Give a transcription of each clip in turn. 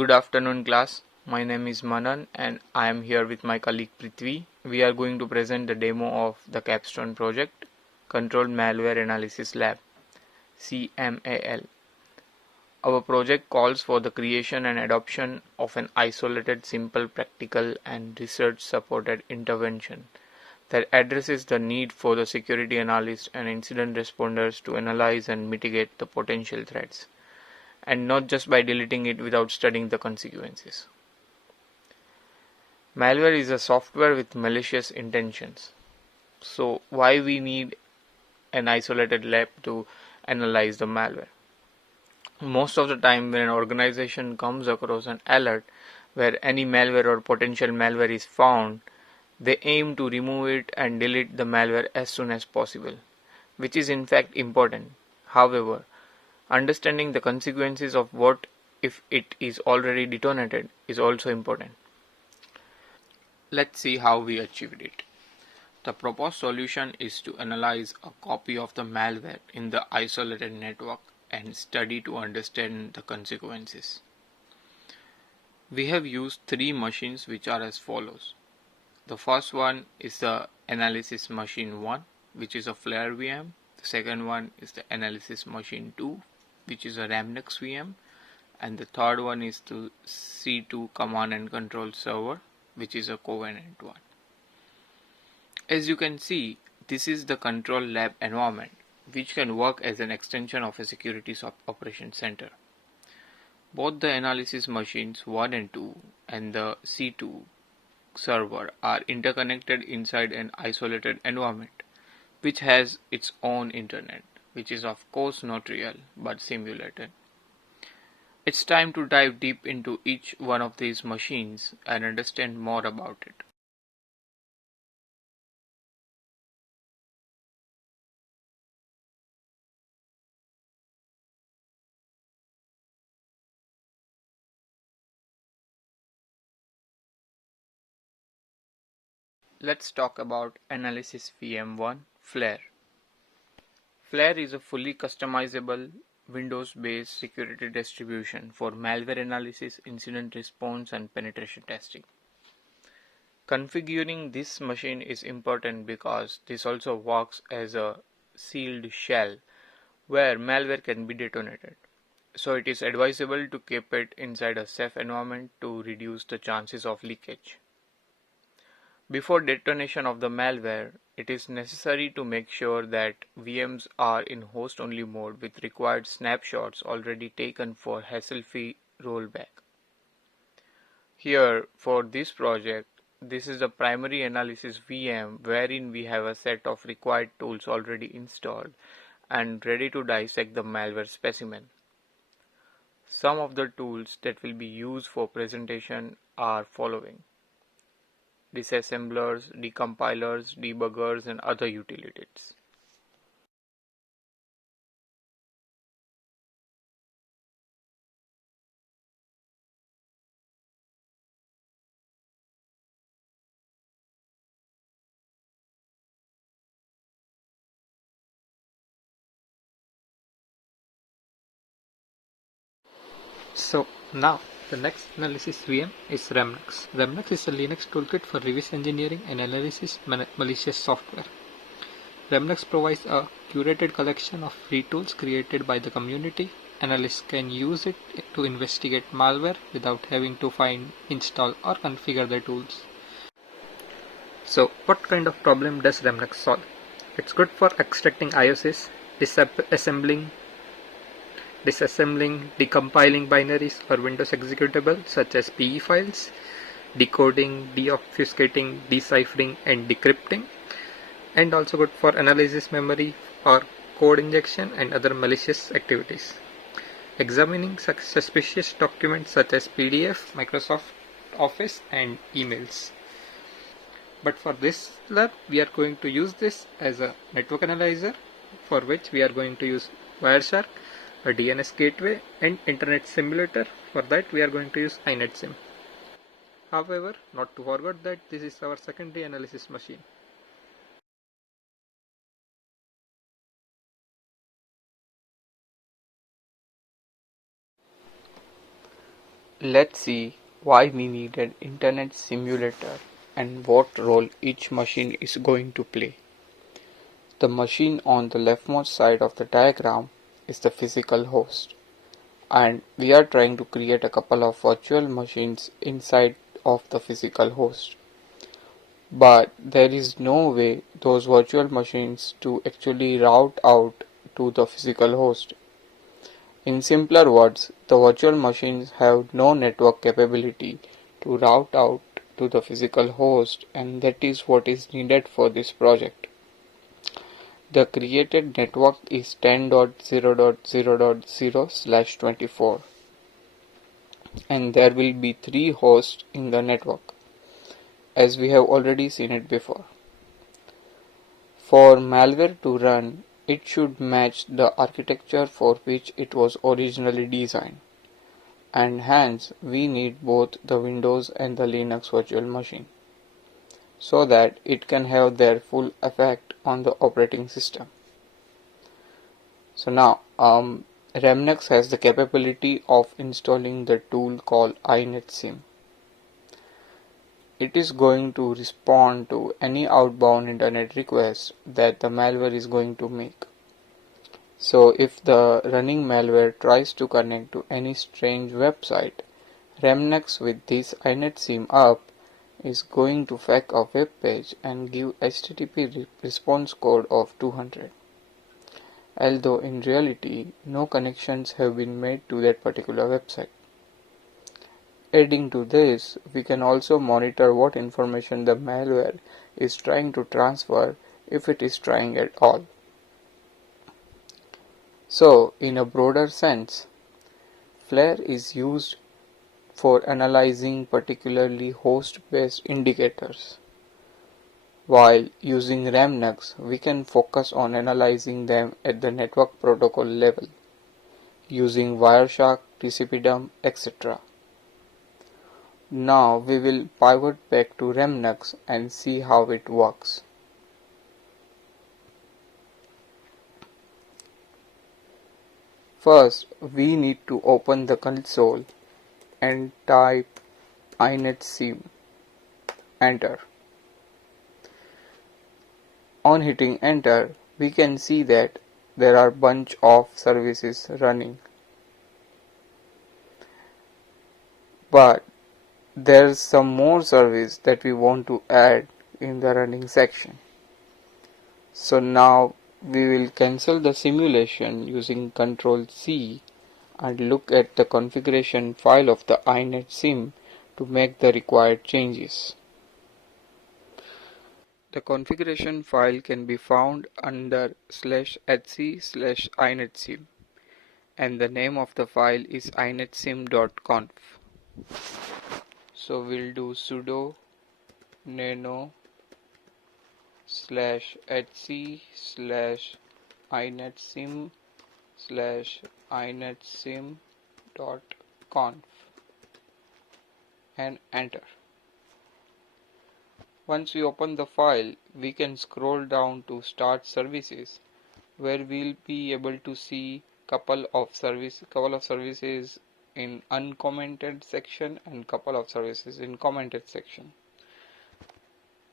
Good afternoon, class. My name is Manan and I am here with my colleague Prithvi. We are going to present the demo of the Capstone project, Controlled Malware Analysis Lab, CMAL. Our project calls for the creation and adoption of an isolated, simple, practical, and research-supported intervention that addresses the need for the security analysts and incident responders to analyze and mitigate the potential threats, and not just by deleting it without studying the consequences. Malware is a software with malicious intentions. So why we need an isolated lab to analyze the malware? Most of the time when an organization comes across an alert where any malware or potential malware is found, they aim to remove it and delete the malware as soon as possible, which is in fact important. However, understanding the consequences of what if it is already detonated is also important. Let's see how we achieved it. The proposed solution is to analyze a copy of the malware in the isolated network and study to understand the consequences. We have used three machines which are as follows. The first one is the analysis machine 1, which is a Flare VM. The second one is the analysis machine 2, which is a Remnux VM. And the third one is the C2 command and control server, which is a Covenant one. As you can see, this is the control lab environment, which can work as an extension of a security operations center. Both the analysis machines 1 and 2 and the C2 server are interconnected inside an isolated environment, which has its own internet, which is of course not real but simulated. It's time to dive deep into each one of these machines and understand more about it. Let's talk about Analysis VM1 Flare. Flare is a fully customizable Windows-based security distribution for malware analysis, incident response, and penetration testing. Configuring this machine is important because this also works as a sealed shell where malware can be detonated. So it is advisable to keep it inside a safe environment to reduce the chances of leakage. Before detonation of the malware, it is necessary to make sure that VMs are in host-only mode with required snapshots already taken for hassle-free rollback. Here, for this project, this is the primary analysis VM wherein we have a set of required tools already installed and ready to dissect the malware specimen. Some of the tools that will be used for presentation are following: disassemblers, decompilers, debuggers, and other utilities. So now the next analysis VM is Remnux. Remnux is a Linux toolkit for reverse engineering and analysis malicious software. Remnux provides a curated collection of free tools created by the community. Analysts can use it to investigate malware without having to find, install, or configure the tools. So what kind of problem does Remnux solve? It's good for extracting IOCs, disassembling, decompiling binaries or Windows executables such as PE files, decoding, deobfuscating, deciphering, and decrypting, and also good for analysis memory or code injection and other malicious activities. Examining suspicious documents such as PDF, Microsoft Office, and emails. But for this lab, we are going to use this as a network analyzer, for which we are going to use Wireshark, a DNS gateway, and Internet Simulator. For that, we are going to use INetSim. However, not to forget that this is our secondary analysis machine. Let's see why we need an internet simulator and what role each machine is going to play. The machine on the leftmost side of the diagram is the physical host, and we are trying to create a couple of virtual machines inside of the physical host. But there is no way those virtual machines to actually route out to the physical host. In simpler words, the virtual machines have no network capability to route out to the physical host, and that is what is needed for this project. The created network is 10.0.0.0/24, and there will be 3 hosts in the network, as we have already seen it before. For malware to run, it should match the architecture for which it was originally designed, and hence we need both the Windows and the Linux virtual machine, so that it can have their full effect on the operating system. So now, Remnux has the capability of installing the tool called inetsim. It is going to respond to any outbound internet request that the malware is going to make. So if the running malware tries to connect to any strange website, Remnux with this inetsim up is going to fetch a web page and give HTTP response code of 200. Although in reality no connections have been made to that particular website. Adding to this, we can also monitor what information the malware is trying to transfer, if it is trying at all. So, in a broader sense, Flare is used for analyzing particularly host-based indicators, while using Remnux we can focus on analyzing them at the network protocol level, using Wireshark, TCP/dump, etc. Now we will pivot back to Remnux and see how it works. First, we need to open the console and type inetsim, enter. On hitting enter, we can see that there are bunch of services running. But there's some more service that we want to add in the running section. So now we will cancel the simulation using Ctrl C and look at the configuration file of the inetsim to make the required changes. The configuration file can be found under /etc/inetsim, and the name of the file is inetsim.conf. So we'll do sudo nano /etc/inetsim/inetsim.conf and enter. Once we open the file, we can scroll down to Start Services, where we'll be able to see couple of services in uncommented section and couple of services in commented section.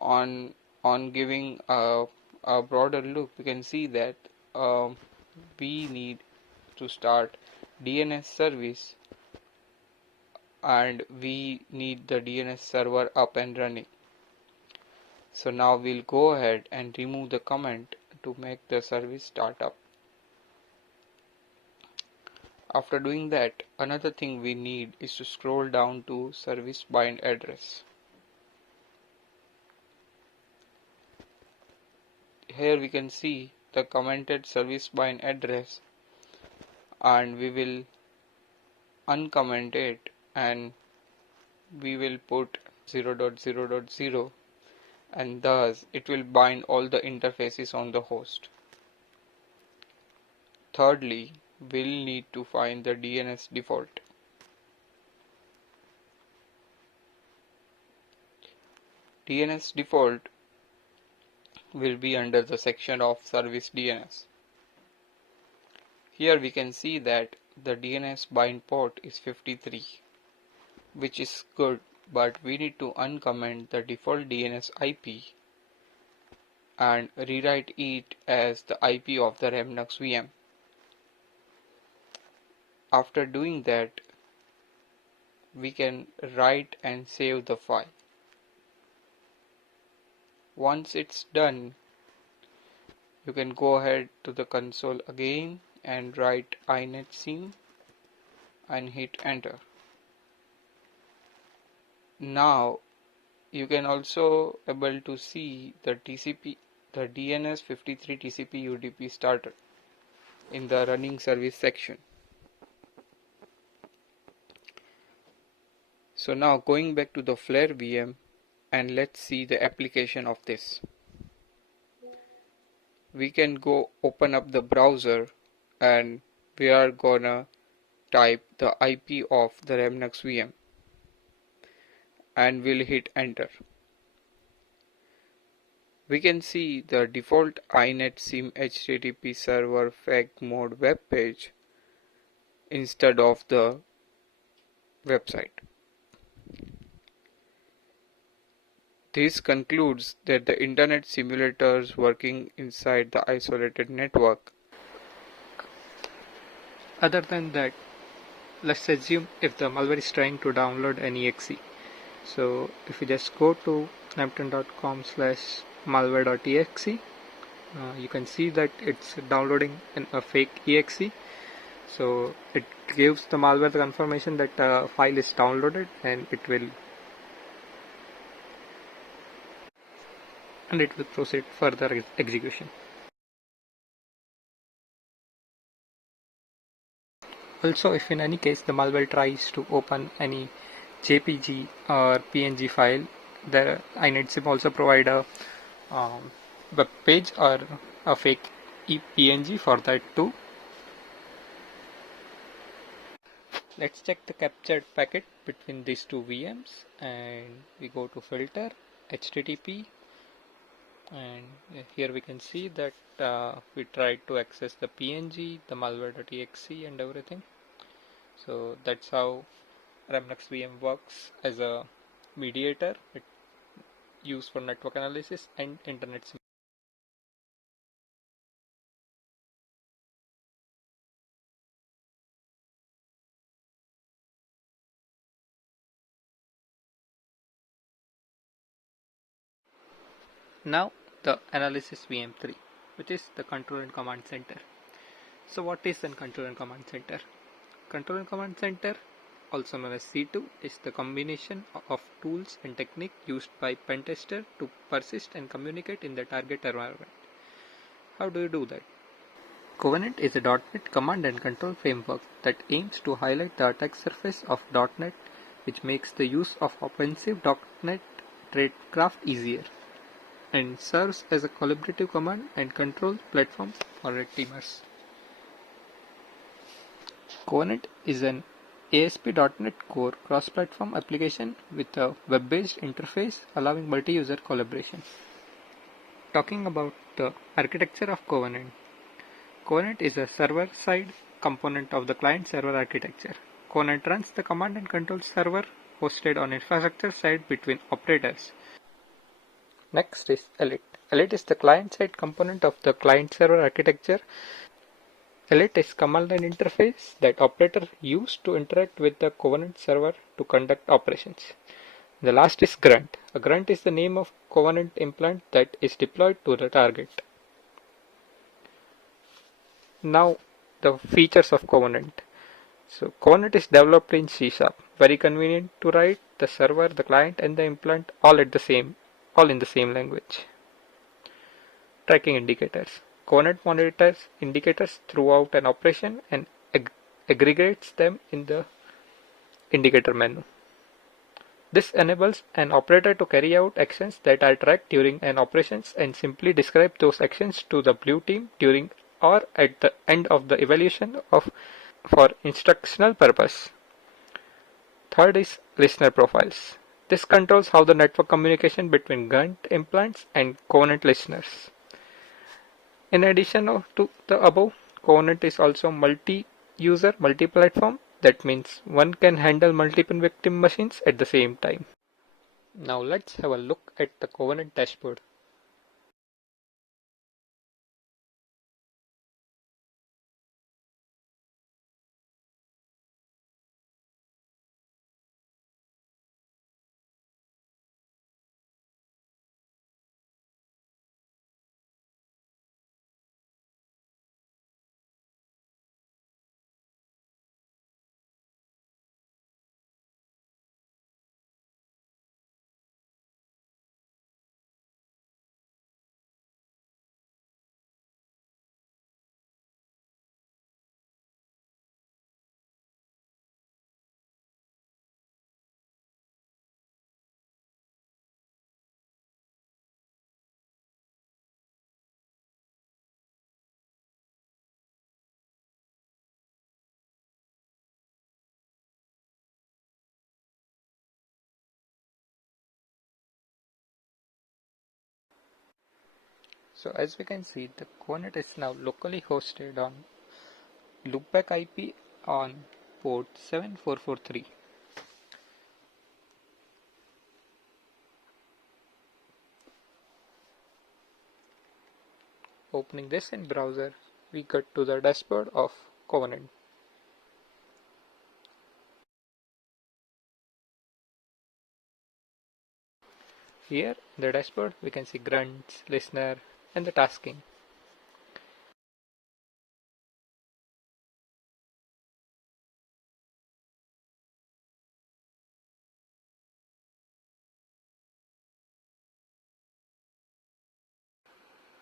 On giving a broader look, we can see that we need to start DNS service, and we need the DNS server up and running. So now we'll go ahead and remove the comment to make the service start up. After doing that, another thing we need is to scroll down to service bind address. Here we can see the commented service bind address, and we will uncomment it and we will put 0.0.0, and thus it will bind all the interfaces on the host. Thirdly, we'll need to find the DNS default. DNS default will be under the section of service DNS. Here we can see that the DNS bind port is 53. which is good, but we need to uncomment the default DNS IP and rewrite it as the IP of the Remnux VM. After doing that, we can write and save the file. Once it's done, you can go ahead to the console again and write inetsim and hit enter. Now you can also able to see the DNS 53 TCP UDP starter in the running service section. So now going back to the Flare VM, and let's see the application of this. We can go open up the browser and we are gonna type the IP of the Remnux VM and we'll hit enter. We can see the default inetsim HTTP server fake mode web page instead of the website. This concludes that the internet simulators working inside the isolated network. Other than that, let's assume if the malware is trying to download an exe. So if you just go to napton.com/malware.exe, you can see that it's downloading a fake exe. So it gives the malware the confirmation that the file is downloaded and it will proceed further execution. Also, if in any case the malware tries to open any JPG or PNG file, the inetsim also provide a web page or a fake PNG for that too. Let's check the captured packet between these two VMs, and we go to filter HTTP, and here we can see that we tried to access the PNG, the malware.exe and everything. So that's how Remnux VM works as a mediator. It used for network analysis and internet simulation. Now the analysis VM3, which is the control and command center. So what is an control and command center? Control and command center, also known as C2, is the combination of tools and technique used by pen tester to persist and communicate in the target environment. How do you do that? Covenant is a .NET command and control framework that aims to highlight the attack surface of .NET, which makes the use of offensive .NET tradecraft easier, and serves as a collaborative command and control platform for red teamers. Covenant is an ASP.NET Core cross-platform application with a web-based interface allowing multi-user collaboration. Talking about the architecture of Covenant. Covenant is a server-side component of the client-server architecture. Covenant runs the command and control server hosted on infrastructure side between operators. Next is Elite. Elite is the client-side component of the client-server architecture. Elite is command line interface that operators use to interact with the Covenant server to conduct operations. The last is Grunt. A Grunt is the name of Covenant implant that is deployed to the target. Now the features of Covenant. So Covenant is developed in C#. Very convenient to write. The server, the client, and the implant all in the same language. Tracking indicators. Covenant monitors indicators throughout an operation and aggregates them in the indicator menu. This enables an operator to carry out actions that are tracked during an operations and simply describe those actions to the blue team during or at the end of the evaluation for instructional purpose. Third is listener profiles. This controls how the network communication between Grunt implants and Covenant listeners. In addition to the above, Covenant is also multi-user, multi-platform. That means one can handle multiple victim machines at the same time. Now let's have a look at the Covenant dashboard. So as we can see, the Covenant is now locally hosted on loopback IP on port 7443. Opening this in browser, we get to the dashboard of Covenant. Here in the dashboard we can see grunts, listener and the tasking.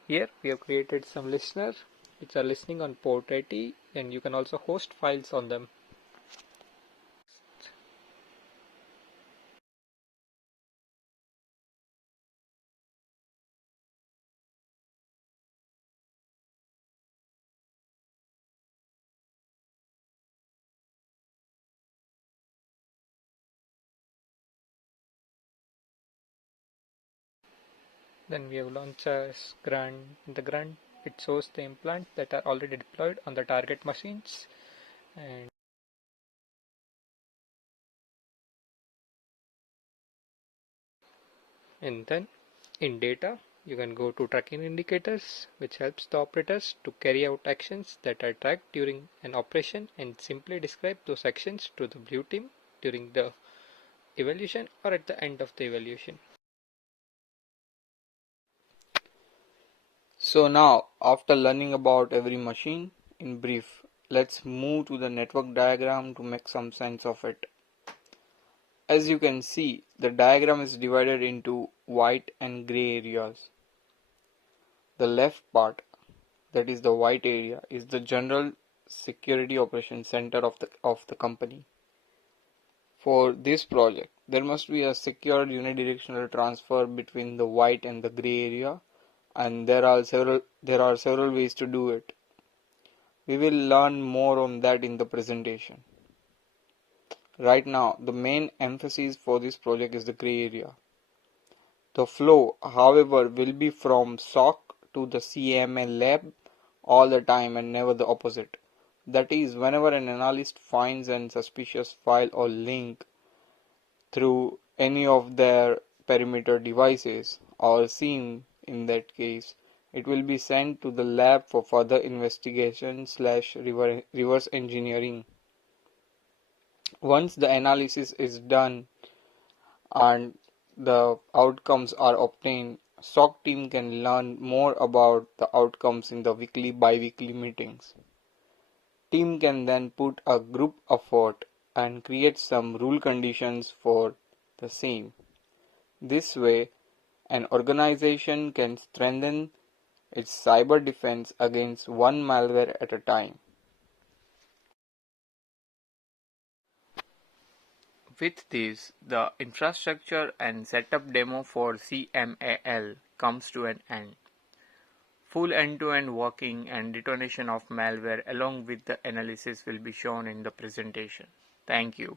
Here we have created some listeners which are listening on port 80 and you can also host files on them. Then we have launchers, grunt. In the grunt it shows the implants that are already deployed on the target machines, and then in data you can go to tracking indicators which helps the operators to carry out actions that are tracked during an operation and simply describe those actions to the blue team during the evaluation or at the end of the evaluation. So now, after learning about every machine in brief, let's move to the network diagram to make some sense of it. As you can see, the diagram is divided into white and gray areas. The left part, that is the white area, is the general security operations center of the company. For this project, there must be a secure unidirectional transfer between the white and the gray area, and there are several ways to do it. We will learn more on that in the presentation. Right now, the main emphasis for this project is the gray area. The flow, however, will be from SOC to the CMAL lab all the time and never the opposite. That is, whenever an analyst finds an suspicious file or link through any of their perimeter devices or SIEM in that case, it will be sent to the lab for further investigation slash reverse engineering. Once the analysis is done and the outcomes are obtained, SOC team can learn more about the outcomes in the weekly bi-weekly meetings. Team can then put a group effort and create some rule conditions for the same. This way, an organization can strengthen its cyber defense against one malware at a time. With this, the infrastructure and setup demo for CMAL comes to an end. Full end-to-end working and detonation of malware along with the analysis will be shown in the presentation. Thank you.